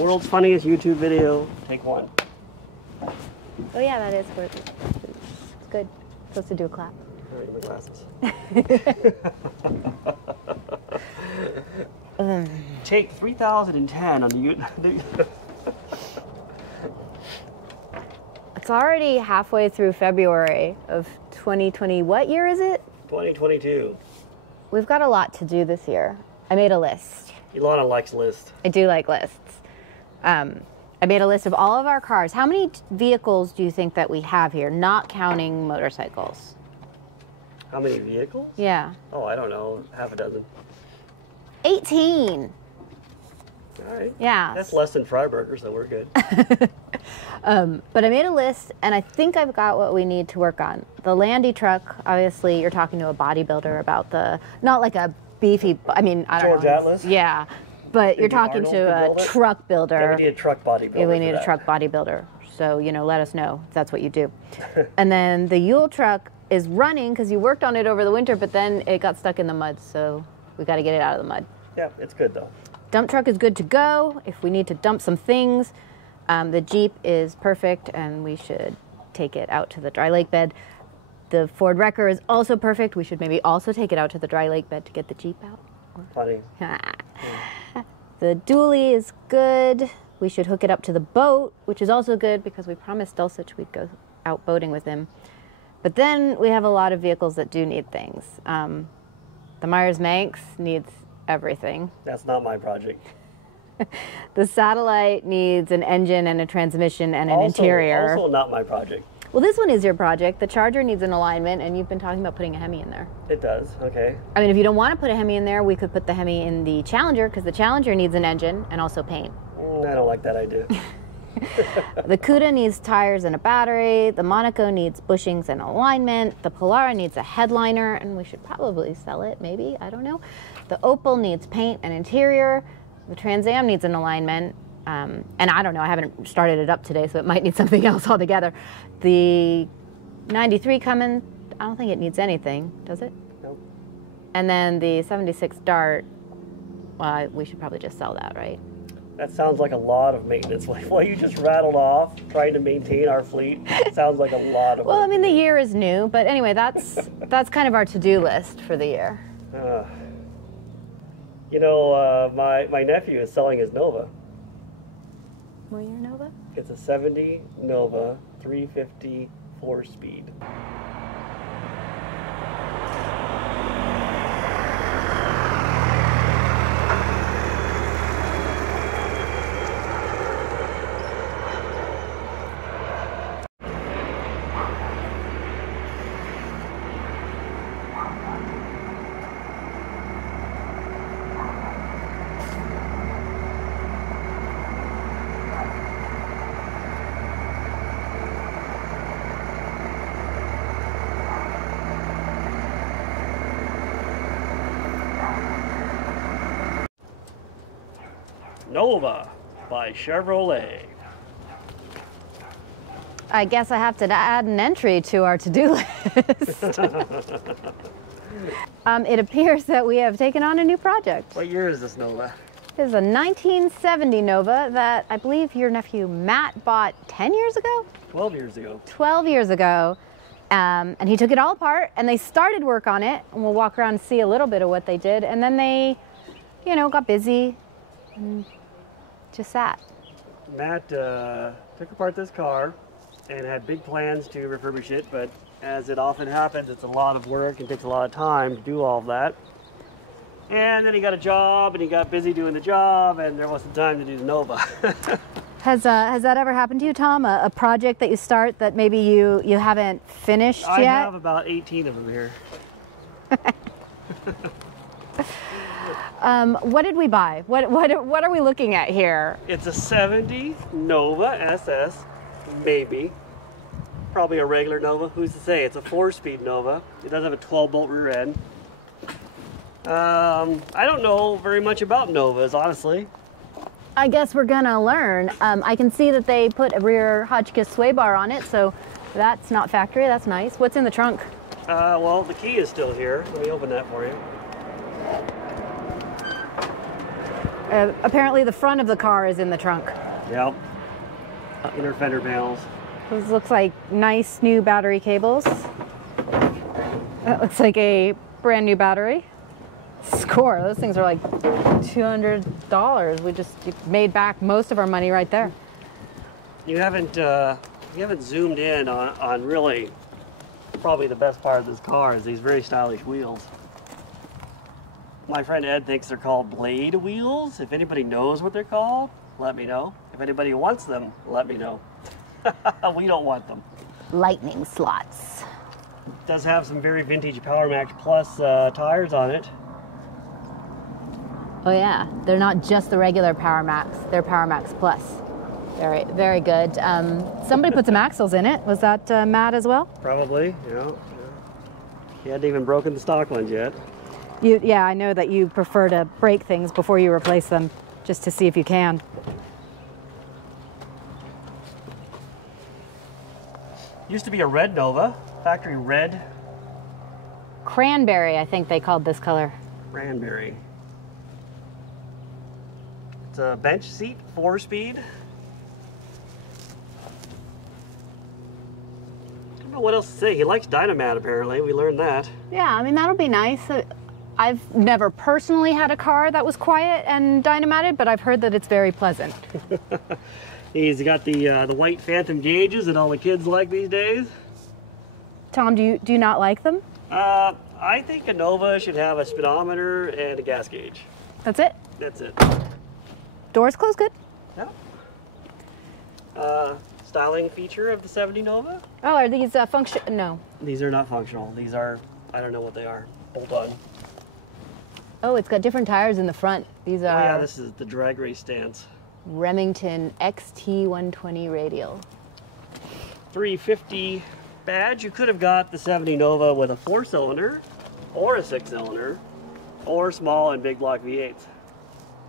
World's funniest YouTube video. Take one. Oh yeah, that is worth it. It's good. Supposed to do a clap. All right, my glasses. Take 3010 on the YouTube. It's already halfway through February of 2020. What year is it? 2022. We've got a lot to do this year. I made a list. Ilana likes lists. I do like lists. I made a list of all of our cars. How many vehicles do you think that we have here, not counting motorcycles? How many vehicles? Yeah. Oh, I don't know. Half a dozen. 18. All right. Yeah. That's less than Freiburger, so we're good. But I made a list, and I think I've got what we need to work on. The Landy truck, obviously, you're talking to a bodybuilder about not like a beefy, I mean, I don't know. George Atlas? Yeah. But you're talking to a truck builder. Yeah, we need a truck bodybuilder. Yeah, we need a truck bodybuilder. So, let us know if that's what you do. And then the Yule truck is running because you worked on it over the winter, but then it got stuck in the mud, so we got to get it out of the mud. Yeah, it's good though. Dump truck is good to go if we need to dump some things. The Jeep is perfect, and we should take it out to the dry lake bed. The Ford Wrecker is also perfect. We should maybe also take it out to the dry lake bed to get the Jeep out. Funny. The dually is good. We should hook it up to the boat, which is also good because we promised Dulcich we'd go out boating with him. But then we have a lot of vehicles that do need things. The Myers-Manx needs everything. That's not my project. The Satellite needs an engine and a transmission and an interior. Also not my project. Well, this one is your project. The Charger needs an alignment, and you've been talking about putting a Hemi in there. It does, okay. I mean, if you don't want to put a Hemi in there, we could put the Hemi in the Challenger, because the Challenger needs an engine and also paint. I don't like that idea. The Cuda needs tires and a battery. The Monaco needs bushings and alignment. The Polara needs a headliner, and we should probably sell it, maybe. I don't know. The Opel needs paint and interior. The Trans Am needs an alignment. And I don't know, I haven't started it up today, so it might need something else altogether. The 93 Cummins, I don't think it needs anything, does it? Nope. And then the 76 Dart, well, we should probably just sell that, right? That sounds like a lot of maintenance. Like what you just rattled off, trying to maintain our fleet, sounds like a lot of Well, work. I mean, the year is new, but anyway, that's kind of our to-do list for the year. My nephew is selling his Nova. What year Nova? It's a 70 Nova 350 4-speed. Nova by Chevrolet. I guess I have to add an entry to our to-do list. It appears that we have taken on a new project. What year is this Nova? This is a 1970 Nova that I believe your nephew Matt bought 10 years ago? 12 years ago. 12 years ago. And he took it all apart, and they started work on it. And we'll walk around and see a little bit of what they did. And then they, got busy and just sat. Matt took apart this car and had big plans to refurbish it, but as it often happens, it's a lot of work and takes a lot of time to do all of that. And then he got a job, and he got busy doing the job, and there wasn't time to do the Nova. Has that ever happened to you, Tom? A project that you start that maybe you haven't finished yet? I have about 18 of them here. What did we buy? What are we looking at here? It's a 70 Nova SS, maybe. Probably a regular Nova. Who's to say? It's a 4-speed Nova. It does have a 12-bolt rear end. I don't know very much about Novas, honestly. I guess we're gonna learn. I can see that they put a rear Hotchkiss sway bar on it, so that's not factory. That's nice. What's in the trunk? Well, the key is still here. Let me open that for you. Apparently the front of the car is in the trunk. Yep. Inner fender panels. This looks like nice new battery cables. That looks like a brand new battery. Score, those things are like $200. We just made back most of our money right there. You haven't zoomed in on really probably the best part of this car is these very stylish wheels. My friend Ed thinks they're called blade wheels. If anybody knows what they're called, let me know. If anybody wants them, let me know. We don't want them. Lightning slots. It does have some very vintage Power Max Plus tires on it. Oh yeah, they're not just the regular Power Max, they're Power Max Plus. Very, very good. Somebody put some axles in it. Was that Matt as well? Probably, yeah. He hadn't even broken the stock ones yet. Yeah, I know that you prefer to break things before you replace them, just to see if you can. Used to be a red Nova, factory red. Cranberry, I think they called this color. Cranberry. It's a bench seat, 4-speed. I don't know what else to say. He likes Dynamat, apparently. We learned that. Yeah, I mean, that'll be nice. I've never personally had a car that was quiet and dynamated, but I've heard that it's very pleasant. He's got the white Phantom gauges that all the kids like these days. Tom, do you not like them? I think a Nova should have a speedometer and a gas gauge. That's it? That's it. Doors close good? Yeah. Styling feature of the 70 Nova? Oh, are these function? No. These are not functional. These are, I don't know what they are. Bolt on. Oh, it's got different tires in the front. These are. Oh yeah, this is the drag race stance. Remington XT120 radial. 350 badge. You could have got the 70 Nova with a 4-cylinder or a 6-cylinder or small and big block V8s.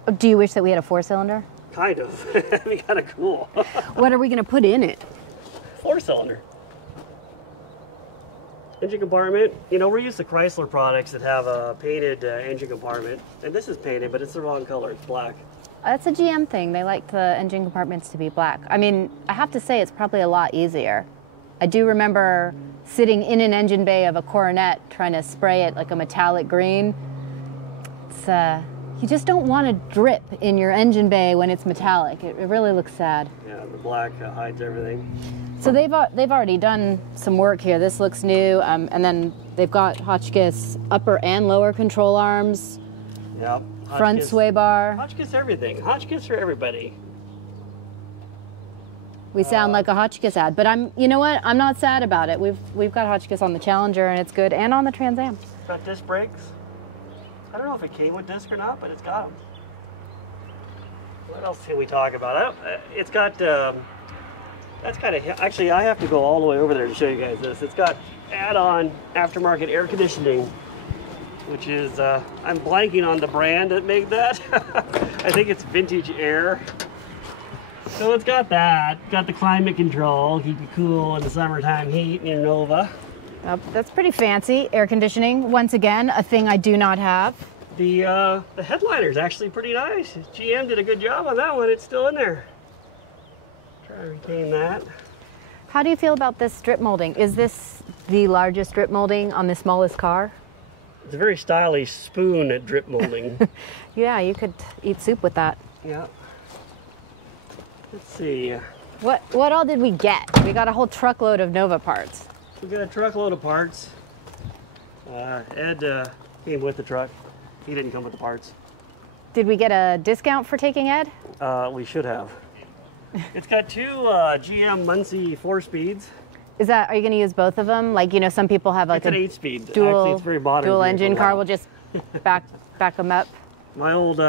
Oh, do you wish that we had a 4-cylinder? Kind of. That'd be kind of cool. What are we going to put in it? 4-cylinder. Engine compartment. You know, we're used to Chrysler products that have a painted engine compartment. And this is painted, but it's the wrong color. It's black. That's a GM thing. They like the engine compartments to be black. I mean, I have to say it's probably a lot easier. I do remember sitting in an engine bay of a Coronet trying to spray it like a metallic green. It's, you just don't want to drip in your engine bay when it's metallic. It really looks sad. Yeah, the black hides everything. So they've already done some work here. This looks new, and then they've got Hotchkiss upper and lower control arms. Yep. Front sway bar. Hotchkiss everything. Hotchkiss for everybody. We sound like a Hotchkiss ad, but you know what? I'm not sad about it. We've got Hotchkiss on the Challenger, and it's good, and on the Trans Am. It's got disc brakes. I don't know if it came with disc or not, but it's got them. What else can we talk about? It's got, that's kind of, actually I have to go all the way over there to show you guys this. It's got add-on aftermarket air conditioning, which is, I'm blanking on the brand that made that. I think it's Vintage Air. So it's got that. Got the climate control, keep you cool in the summertime heat in your Nova. That's pretty fancy. Air conditioning, once again, a thing I do not have. The headliner's actually pretty nice. GM did a good job on that one. It's still in there. Try to retain that. How do you feel about this strip molding? Is this the largest strip molding on the smallest car? It's a very stylish spoon drip molding. Yeah, you could eat soup with that. Yeah. Let's see. What all did we get? We got a whole truckload of Nova parts. We got a truckload of parts. Ed came with the truck. He didn't come with the parts. Did we get a discount for taking Ed? We should have. It's got two GM Muncie 4-speeds. Are you going to use both of them? Like, you know, some people have like it's an 8-speed. Dual, actually, it's very modern. Dual engine car. We'll just back them up. My old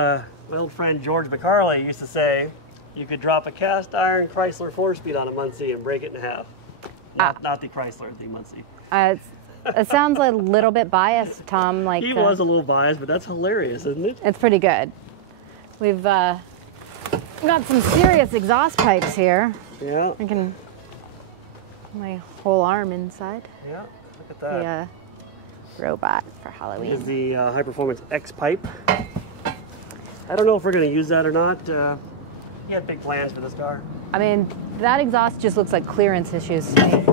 friend George McCarley used to say, you could drop a cast iron Chrysler 4-speed on a Muncie and break it in half. Not the Chrysler, the Muncie. It sounds a little bit biased, Tom. Like he was a little biased, but that's hilarious, isn't it? It's pretty good. We've got some serious exhaust pipes here. Yeah. I can my whole arm inside. Yeah, look at that. The robot for Halloween. This is the high performance X pipe. I don't know if we're going to use that or not. He had big plans for this car. I mean, that exhaust just looks like clearance issues to me.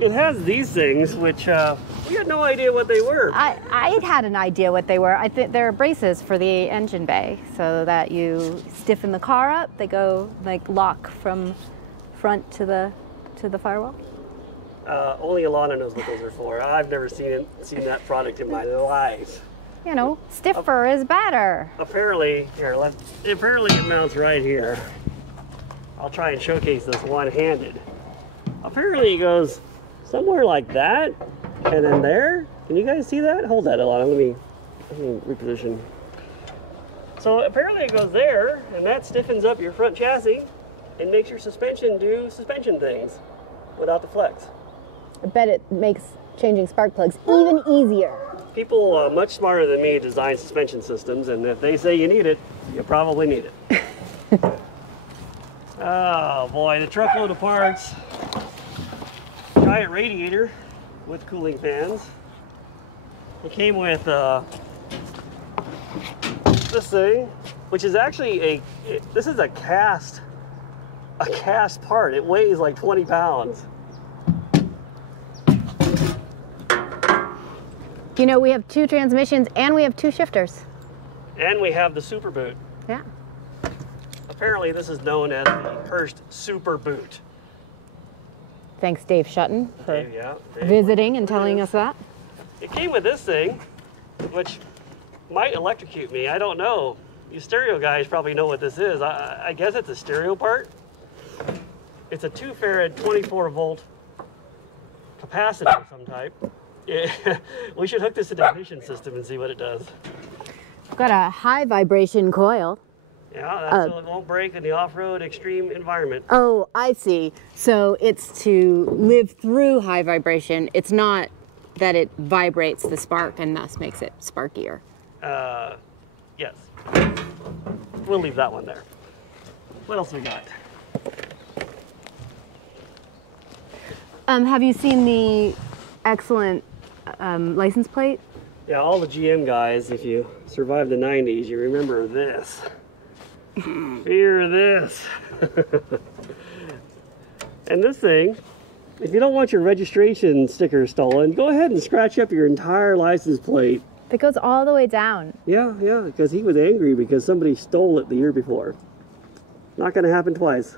It has these things, which we had no idea what they were. I had an idea what they were. I think they're braces for the engine bay, so that you stiffen the car up. They go like lock from front to the firewall. Only Alana knows what those are for. I've never seen that product in my life. You know, stiffer is better. Apparently, apparently it mounts right here. I'll try and showcase this one-handed. Apparently it goes somewhere like that, and then there. Can you guys see that? Hold that, Alana. Let me reposition. So apparently it goes there, and that stiffens up your front chassis and makes your suspension do suspension things without the flex. I bet it makes changing spark plugs even easier. People much smarter than me design suspension systems, and if they say you need it, you probably need it. Oh boy, the truckload of parts. Giant radiator with cooling fans. It came with this thing, which is actually this is a cast part. It weighs like 20 pounds. You know, we have 2 transmissions and we have 2 shifters. And we have the Super Boot. Yeah. Apparently this is known as the Hurst Super Boot. Thanks, Dave Shutton, for Dave, visiting and telling us that. It came with this thing, which might electrocute me. I don't know. You stereo guys probably know what this is. I guess it's a stereo part. It's a 2 farad, 24 volt capacitor of some type. Yeah. We should hook this into the ignition system and see what it does. I've got a high vibration coil. Yeah, that's so it won't break in the off-road extreme environment. Oh, I see. So it's to live through high vibration. It's not that it vibrates the spark and thus makes it sparkier. Yes. We'll leave that one there. What else we got? Have you seen the excellent license plate? Yeah, all the GM guys, if you survived the 90s, you remember this. Hear this. And this thing, if you don't want your registration sticker stolen, go ahead and scratch up your entire license plate. It goes all the way down. Yeah, because he was angry because somebody stole it the year before. Not going to happen twice.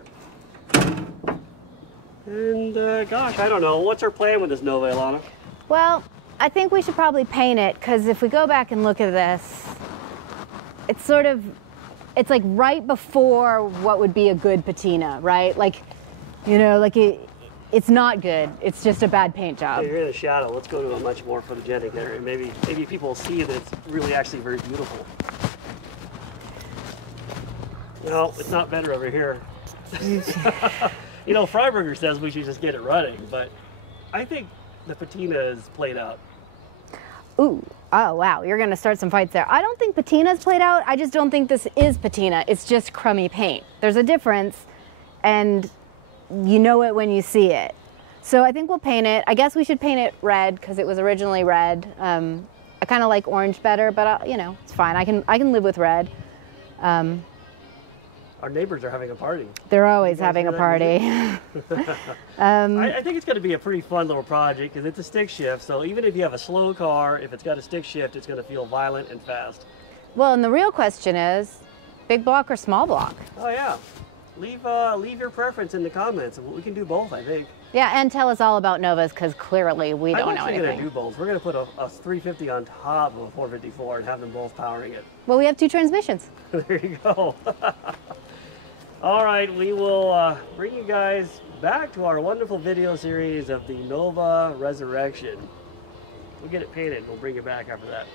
And gosh, I don't know. What's our plan with this Nova, Ilana? Well, I think we should probably paint it, because if we go back and look at this, it's like right before what would be a good patina, right? Like, you know, like it's not good. It's just a bad paint job. You're in the shadow. Let's go to a much more photogenic area. Maybe people will see that it's really actually very beautiful. No, it's not better over here. You know, Freiberger says we should just get it running, but I think the patina is played out. Ooh, oh wow, you're gonna start some fights there. I don't think patina's played out. I just don't think this is patina. It's just crummy paint. There's a difference, and you know it when you see it. So I think we'll paint it. I guess we should paint it red because it was originally red. I kind of like orange better, but you know, it's fine. I can live with red. Our neighbors are having a party. They're always having a party. I think it's going to be a pretty fun little project because it's a stick shift. So even if you have a slow car, if it's got a stick shift, it's going to feel violent and fast. Well, and the real question is, big block or small block? Oh yeah, leave your preference in the comments. We can do both, I think. Yeah, and tell us all about Novas because clearly we don't know anything. I'm going to do both. We're going to put a 350 on top of a 454 and have them both powering it. Well, we have 2 transmissions. There you go. All right, we will bring you guys back to our wonderful video series of the Nova Resurrection. We'll get it painted. We'll bring you back after that.